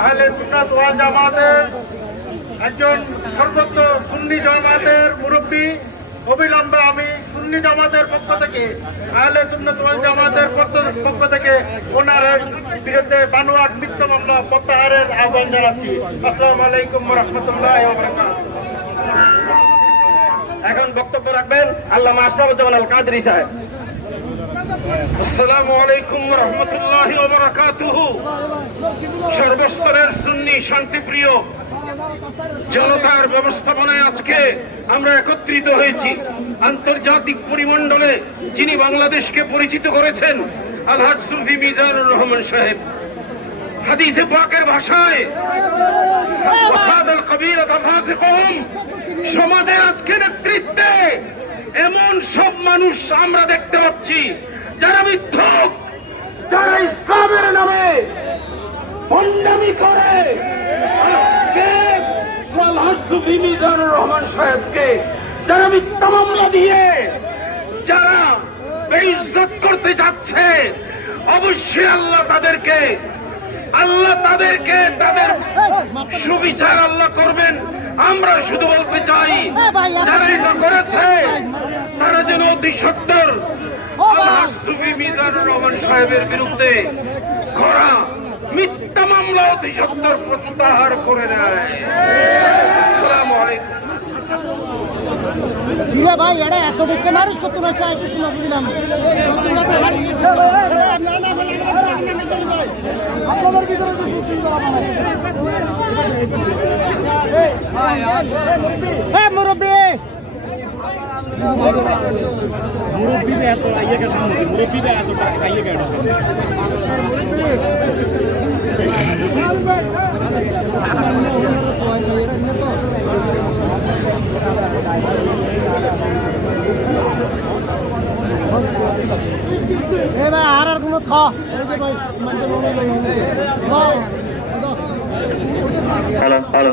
আহলে সুন্নাত ওয়াল জামাতের একজন সর্বোচ্চ সুন্নি জামাতের মুরব্বী। অবিলম্বে আমি সুন্নি জামাতের পক্ষ থেকে, আহলে সুন্নাত ওয়াল জামাতের পক্ষ- থেকে ওনার বিরুদ্ধে বানোয়াট মিথ্যা মামলা প্রত্যাহারের আহ্বান জানাচ্ছি। আসসালামু আলাইকুম রহমতুল্লাহ এখন বক্তব্য রাখবেন আল্লাহ আশরাফুজ্জামান আল কাদরি সাহেব। সর্বস্তরের সুন্নি, শান্তিপ্রিয় জনতার ব্যবস্থাপনায় আজকে আমরা একত্রিত হয়েছি। আন্তর্জাতিক পরিমণ্ডলে যিনি বাংলাদেশকে পরিচিত করেছেন, আলহাজ সুফি মিজানুর রহমান সাহেব। ভাষায় সমাজের আজকে নেতৃত্বে এমন সব মানুষ আমরা দেখতে পাচ্ছি। যারা মিথ্যক, যারা ইসলামের নামে ভণ্ডামি করে রহমান সাহেবকে যারা মিথ্যা মামলা দিয়ে, যারা বেইজ্জত করতে যাচ্ছে, অবশ্যই আল্লাহ তাদেরকে আল্লাহ তাদেরকে তাদের সুবিচার আল্লাহ করবেন। আমরা শুধু বলতে চাই, যারা এটা করেছে, তারা যেন অতি সত্তর বিরুদ্ধে করা করে কিরে ভাই এটা এত দেখে মানুষ কত না আপনাদের ভিতরে মুরব্বী এত আইয়া গেছে মুরব্বী এত টাকা খাইয়ে গেছে। এ ভাই আর আর কোনো থ। হ্যালো হ্যালো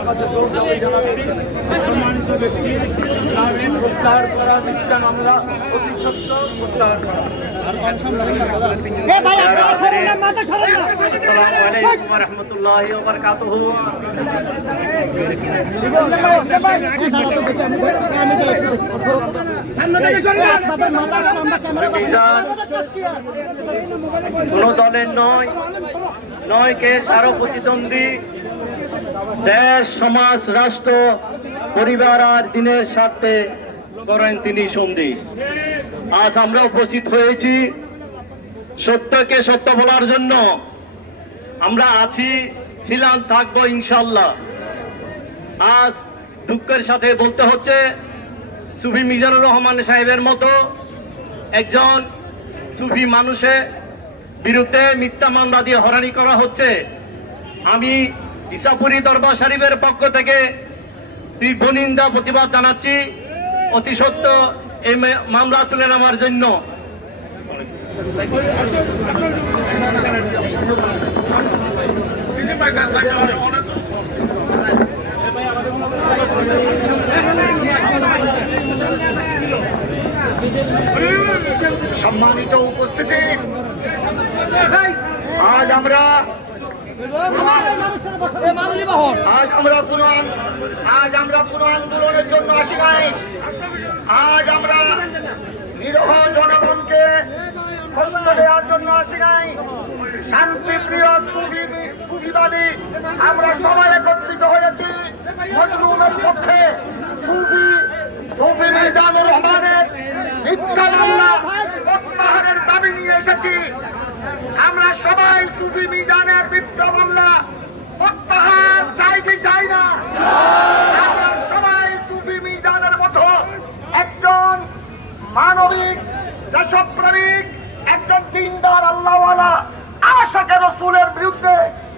আমি যাই সামনে থেকে সরেন আপনাদের মাথা আসলে আমরা ক্যামেরা মিজান কোন দলের নয় নয় কেস আরও প্রতিদ্বন্দ্বী দেশ, সমাজ, রাষ্ট্র, পরিবার আর দিনের স্বার্থে করেন তিনি সন্ধি। আজ আমরা উপস্থিত হয়েছি সত্যকে সত্য বলার জন্য। আমরা আছি, ছিলাম, থাকব ইনশাল্লাহ আজ দুঃখের সাথে বলতে হচ্ছে, সুফি মিজানুর রহমান সাহেবের মতো একজন সুফি মানুষের বিরুদ্ধে মিথ্যা মামলা দিয়ে হরানি করা হচ্ছে। আমি ইসাপুরি দরবার শরীফের পক্ষ থেকে তীব্র নিন্দা, প্রতিবাদ জানাচ্ছি। অতি সত্য এই মামলা তুলে নেওয়ার জন্য। সম্মানিত উপস্থিতি। আজ আমরা আজ আমরা আজ আমরা জন্য আসি নাই। আজ আমরা জনগণকে দেওয়ার জন্য আসি নাই। শান্তিপ্রিয় সুবিবাদী আমরা সবাই একত্রিত হয়েছি। যেসব প্রেমিক একজন দিনদার আল্লাহওয়ালা আশাকে রসুলের বিরুদ্ধে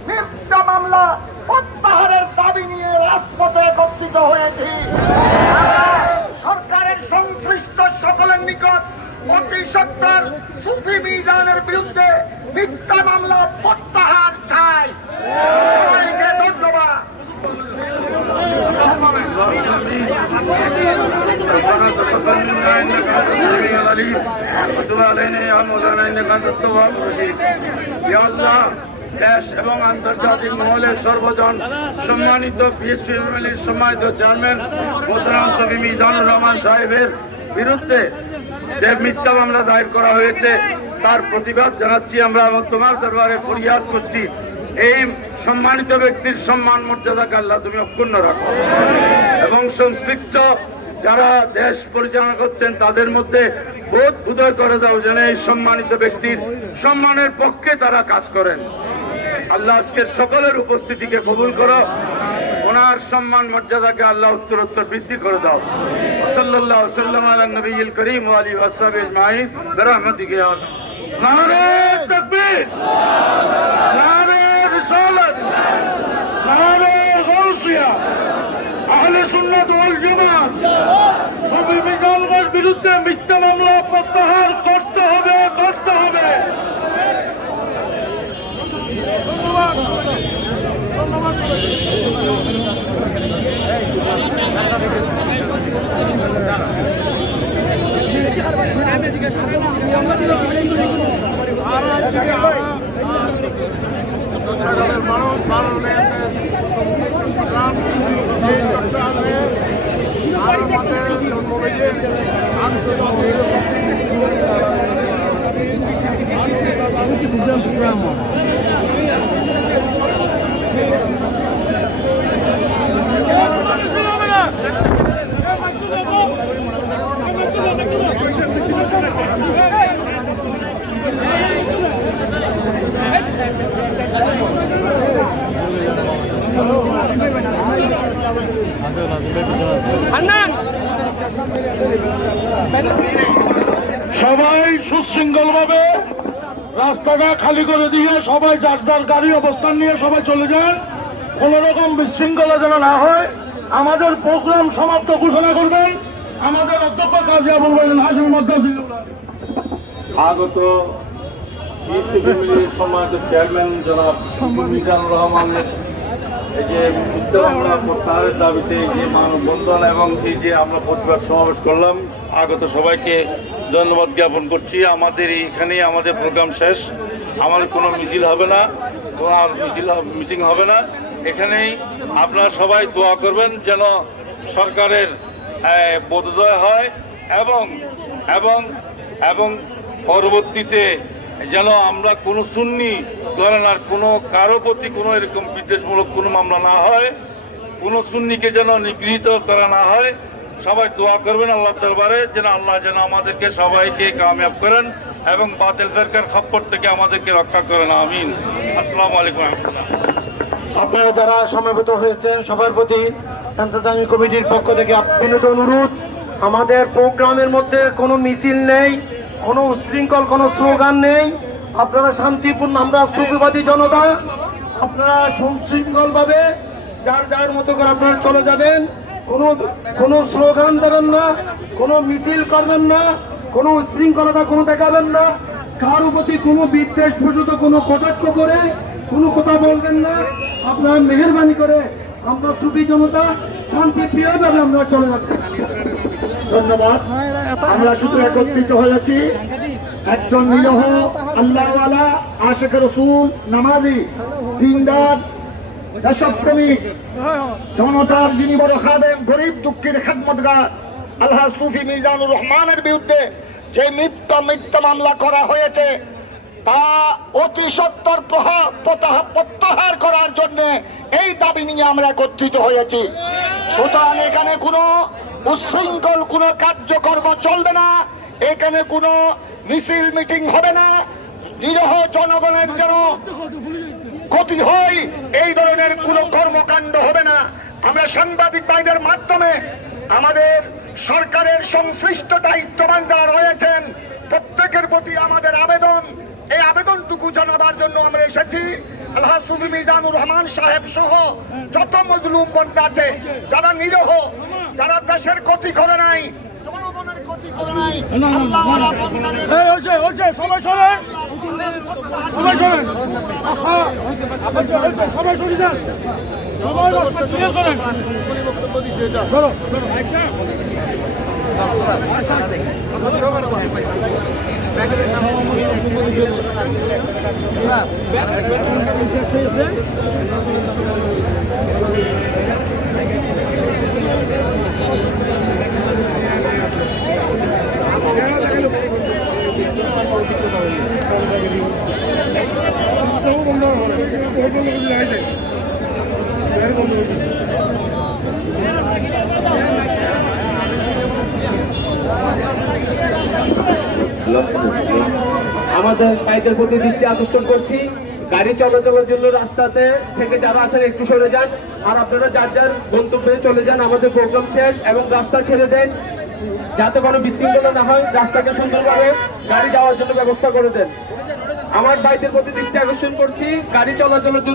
মিথ্যা মামলা প্রত্যাহারের দাবি নিয়ে রাজপথে একত্রিত হয়েছি। সরকারের সংশ্লিষ্ট সকলের নিকট অতি সত্তর সুফি মিজানের বিরুদ্ধে মিথ্যা মামলা প্রত্যাহার চাই। আল্লাহ দেশ এবং আন্তর্জাতিক মহলের সর্বজন সম্মানিত সম্মানিত চেয়ারম্যান মোহতরাম শফি মিজানুর রহমান সাহেবের বিরুদ্ধে যে মিথ্যা মামলা দায়ের করা হয়েছে, তার প্রতিবাদ জানাচ্ছি আমরা এবং তোমার দরবারে ফরিয়াদ করছি। এই সম্মানিত ব্যক্তির সম্মান, মর্যাদাকে আল্লাহ তুমি অক্ষুণ্ণ রাখো। এবং সংশ্লিষ্ট যারা দেশ পরিচালনা করছেন, তাদের মধ্যে বোধ উদয় করে দাও যেন এই সম্মানিত ব্যক্তির সম্মানের পক্ষে তারা কাজ করেন। আল্লাহ আজকের সকলের উপস্থিতিকে কবুল করো। ওনার সম্মান, মর্যাদাকে আল্লাহ উত্তরোত্তর বৃদ্ধি করে দাও। সাল্লাহ সাল্লাম আলা নবীল করিম আলী ওয়াসাব ইসমাইল আহলে বিরুদ্ধে মিথ্যা মামলা প্রত্যাহার করতে হবে করতে হবে। Look at the jump around one. সবাই সুশৃঙ্খল ভাবে রাস্তাটা খালি করে দিয়ে সবাই যার যার গাড়ি অবস্থান নিয়ে সবাই চলে যান। কোন রকম বিশৃঙ্খলা যেন না হয়। আমাদের প্রোগ্রাম সমাপ্ত ঘোষণা করবেন। আমাদের অধ্যক্ষ কাজী আবুল বলেন হাসিম আগত সম্মানিত চেয়ারম্যান জনাব মিজানুর রহমানের এই যে মামলা প্রত্যাহারের দাবিতে এই যে মানববন্ধন এবং এই যে আমরা প্রতিবাদ সমাবেশ করলাম আগত সবাইকে ধন্যবাদ জ্ঞাপন করছি। আমাদের এইখানেই আমাদের প্রোগ্রাম শেষ। আমাদের কোনো মিছিল হবে না, আর মিছিল মিটিং হবে না। এখানেই আপনারা সবাই দোয়া করবেন যেন সরকারের বোধোদয় হয় এবং এবং এবং পরবর্তীতে যেন আমরা কোনো সুন্নি ধরেন আর কোনো কারও প্রতি কোনো এরকম বিদ্বেষমূলক কোনো মামলা না হয়, কোনো সুন্নিকে যেন নিগৃহীত করা না হয়। সবাই দোয়া করবেন আল্লাহ দরবারে, যেন আল্লাহ যেন আমাদেরকে সবাইকে কামিয়াব করেন এবং বাতিল ফেরকার খপ্পর থেকে আমাদেরকে রক্ষা করেন, আমিন। আসসালামু আলাইকুম আপনারা যারা সমবেত হয়েছেন, সবার প্রতি ইন্তজামি কমিটির পক্ষ থেকে বিনীত অনুরোধ, আমাদের প্রোগ্রামের মধ্যে কোনো মিছিল নেই, কোনো উচ্ছৃঙ্খল কোনো স্লোগান নেই। আপনারা শান্তিপূর্ণ, আমরা সুবিবাদী জনতা, আপনারা সুশৃঙ্খলভাবে, যার যার মতো করে আপনারা চলে যাবেন। কোনো কোনো স্লোগান দেবেন না, কোনো মিছিল করবেন না, কোনো উচ্ছৃঙ্খলতা কোনো দেখাবেন না। কারও প্রতি কোনো বিদ্বেষ প্রসূত কোনো কটাক্ষ করে, কোনো কথা বলবেন না। আপনার মেহরবানি করে আমরা সুফি জনতা শান্তি প্রিয়ভাবে আমরা চলে যাচ্ছি। ধন্যবাদ। আমরা শুধু একত্রিত হয়েছি একজন নিরহ, আল্লাহওয়ালা, আশেখ রসুল, নামাজি, দিনদার দেশপ্রেমিক জনতার যিনি বড় খাদেম গরিব দুঃখীর খেদমতগার আল্লাহ সুফি মিজানুর রহমানের বিরুদ্ধে যে মিথ্যা মিথ্যা মামলা করা হয়েছে তা অতি সত্তর প্রত্যাহার করার জন্য এই দাবি নিয়ে আমরা একত্রিত হয়েছি। সুতরাং এখানে কোনো উশৃঙ্খল কোনো কার্যকর্ম চলবে না। এখানে কোনো মিছিল মিটিং হবে না। নিরহ জনগণের যেন ক্ষতি হয় এই ধরনের কোন কর্মকাণ্ড হবে না। আমরা সাংবাদিক ভাইদের মাধ্যমে আমাদের সরকারের সংশ্লিষ্ট দায়িত্ববান যারা রয়েছেন প্রত্যেকের প্রতি আমাদের আবেদন। এই আবেদনটুকু জানাবার জন্য আমরা এসেছি। আল্লাহ সুফি মিজানুর রহমান সাহেব সহ যত মজলুম বন্ধ আছে যারা নিরহ যারা দেশের ক্ষতি করে নাই জনগণের ক্ষতি করে নাই আল্লাহওয়ালা সবাই সরেন সবাই হচ্ছে হচ্ছে সবাই সরে যান। সবাই রাস্তা ক্লিয়ার করেন আমাদের বাইকের প্রতি দৃষ্টি আকর্ষণ করছি। গাড়ি চলাচলের জন্য রাস্তাতে থেকে যারা আছেন, একটু সরে যান। আর আপনারা যার যার গন্তব্যে চলে যান, আমাদের প্রোগ্রাম শেষ এবং রাস্তা ছেড়ে দেন। যাতে কোনো বিশৃঙ্খলা না হয়, রাস্তাকে সুন্দরভাবে গাড়ি যাওয়ার জন্য ব্যবস্থা করে দেন। আমার বাইকের প্রতি দৃষ্টি আকর্ষণ করছি। গাড়ি চলাচলের জন্য